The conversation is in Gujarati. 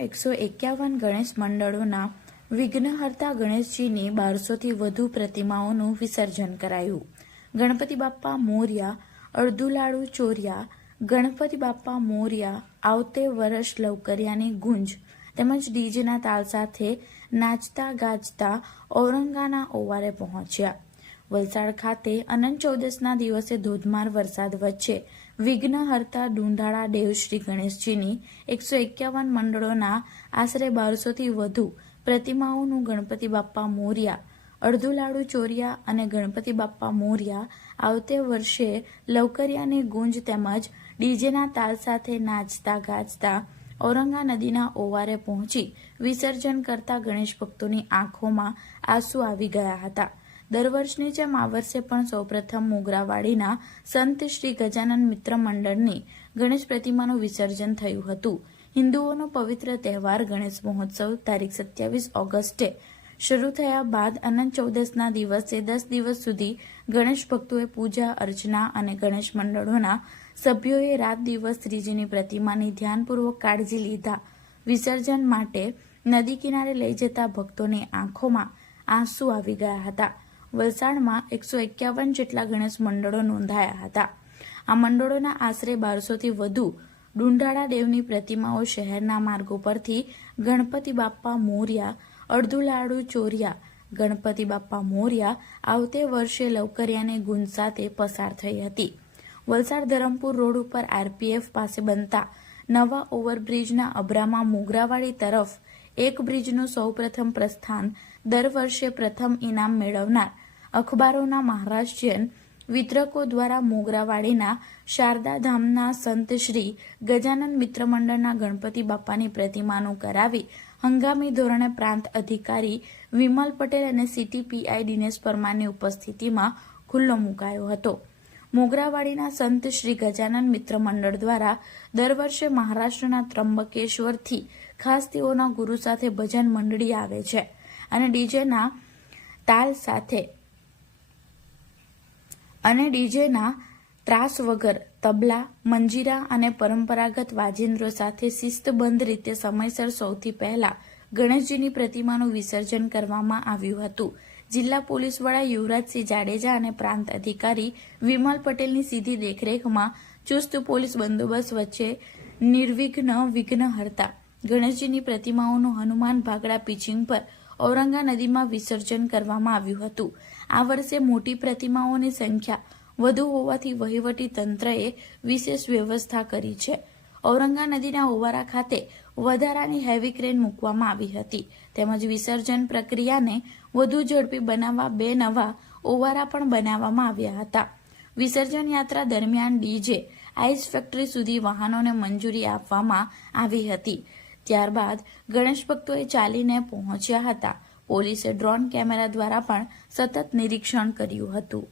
151 ગણેશ મંડળોના વિઘ્નહર્તા ગણેશજીની 1200થી વધુ પ્રતિમાઓનું વિસર્જન કરાયું. ગણપતિ બાપ્પા મોર્યા, અડધું લાડુ ચોર્યા, ગણપતિ બાપ્પા મોર્યા, આવતે વર્ષ લવકરિયાની ગુંજ તેમજ ડીજેના તાલ સાથે નાચતા ગાજતા ઔરંગાના ઓવારે પહોંચ્યા. વલસાડ ખાતે અનંત ચૌદસના દિવસે ધોધમાર વરસાદ વચ્ચે વિઘ્નહર્તા ડુંડાળા દેવ શ્રી ગણેશજીની 151 મંડળોના આશરે 1200થી વધુ પ્રતિમાઓનું ગણપતિ બાપ્પા મોર્યા, અડધું લાડુ ચોર્યા અને ગણપતિ બાપ્પા મોર્યા, આવતે વર્ષે લવકરિયાની ગુંજ તેમજ ડીજેના તાલ સાથે નાચતા ગાજતા ઔરંગા નદીના ઓવારે પહોંચી વિસર્જન કરતા ગણેશ ભક્તોની આંખોમાં આંસુ આવી ગયા હતા. દર વર્ષની જેમ આ વર્ષે પણ સૌપ્રથમ મોગરાવાડીના સંત શ્રી ગજાનન મિત્ર મંડળની ગણેશ પ્રતિમાનું વિસર્જન થયું હતું. હિન્દુઓનો પવિત્ર તહેવાર ગણેશ મહોત્સવ તારીખ 27 ઓગસ્ટે શરૂ થયા બાદ અનંત ચૌદસના દિવસે 10 દિવસ સુધી ગણેશ ભક્તોએ પૂજા અર્ચના અને ગણેશ મંડળોના સભ્યોએ રાત દિવસ શ્રીજીની પ્રતિમાની ધ્યાનપૂર્વક કાળજી લીધા. વિસર્જન માટે નદી કિનારે લઈ જતા ભક્તોની આંખોમાં આંસુ આવી ગયા હતા. વલસાડમાં 151 જેટલા ગણેશ મંડળો નોંધાયા હતા. આ મંડળોના આશરે 1200થી વધુ ડુંડાળા દેવની પ્રતિમાઓ શહેરના માર્ગો પરથી ગણપતિ બાપ્પા મોર્યા, અડધું લાડુ ચોર્યા, ગણપતિ બાપ્પા મોર્યા, આવતે વર્ષે લવકરિયાની ગુંજ સાથે પસાર થઈ હતી. વલસાડ ધરમપુર રોડ ઉપર આરપીએફ પાસે બનતા નવા ઓવરબ્રિજના અબ્રામા મોગરાવાડી તરફ એક બ્રિજનું સૌપ્રથમ પ્રસ્થાન દર વર્ષે પ્રથમ ઇનામ મેળવનાર અખબારોના મહારાષ્ટ્રીયન વિતરકો દ્વારા મોગરાવાડીના શારદાધામના સંત શ્રી ગજાનન મિત્ર મંડળના ગણપતિ બાપ્પાની પ્રતિમાનું કરાવી હંગામી ધોરણે પ્રાંત અધિકારી વિમલ પટેલ અને સિટી પીઆઈ દિનેશ પરમારની ઉપસ્થિતિમાં ખુલ્લો મુકાયો હતો. મોગરાવાડીના સંત શ્રી ગજાનન મિત્ર મંડળ દ્વારા દર વર્ષે મહારાષ્ટ્રના ત્રંબકેશ્વરથી ખાસ તેઓના ગુરુ સાથે ભજન મંડળી આવે છે અને ડીજેના તાલ સાથે ડીજેના ત્રાસ વગર તબલા, મંજીરા અને પરંપરાગત વાજિંદ્રો સાથે શિસ્તબદ્ધ રીતે સમયસર સૌથી પહેલા ગણેશજીની પ્રતિમાનું વિસર્જન કરવામાં આવ્યું હતું. જિલ્લા પોલીસ વડા યુવરાજસિંહ જાડેજા અને પ્રાંત અધિકારી વિમલ પટેલની સીધી દેખરેખમાં ચુસ્ત પોલીસ બંદોબસ્ત વચ્ચે નિર્વિઘ્ન વિઘ્નહર્તા ગણેશજીની પ્રતિમાઓનું હનુમાન ભાગડા પિચિંગ પર ઔરંગા નદીમાં વિસર્જન કરવામાં આવ્યું હતું. આ વર્ષે મોટી પ્રતિમાઓની સંખ્યા વધુ હોવાથી વહીવટી તંત્રએ વિશેષ વ્યવસ્થા કરી છે. ઔરંગા નદીના ઓવારા ખાતે વધારાની હેવી ક્રેન મૂકવામાં આવી હતી તેમજ વિસર્જન પ્રક્રિયાને વધુ ઝડપી બનાવવા 2 નવા ઓવારા પણ બનાવવામાં આવ્યા હતા. વિસર્જન યાત્રા દરમિયાન ડીજે આઈસ ફેક્ટરી સુધી વાહનોને મંજૂરી આપવામાં આવી હતી. ત્યારબાદ ગણેશ ભક્તોએ ચાલીને પહોંચ્યા હતા. પોલીસે ડ્રોન કેમેરા દ્વારા પણ સતત નિરીક્ષણ કર્યું હતું.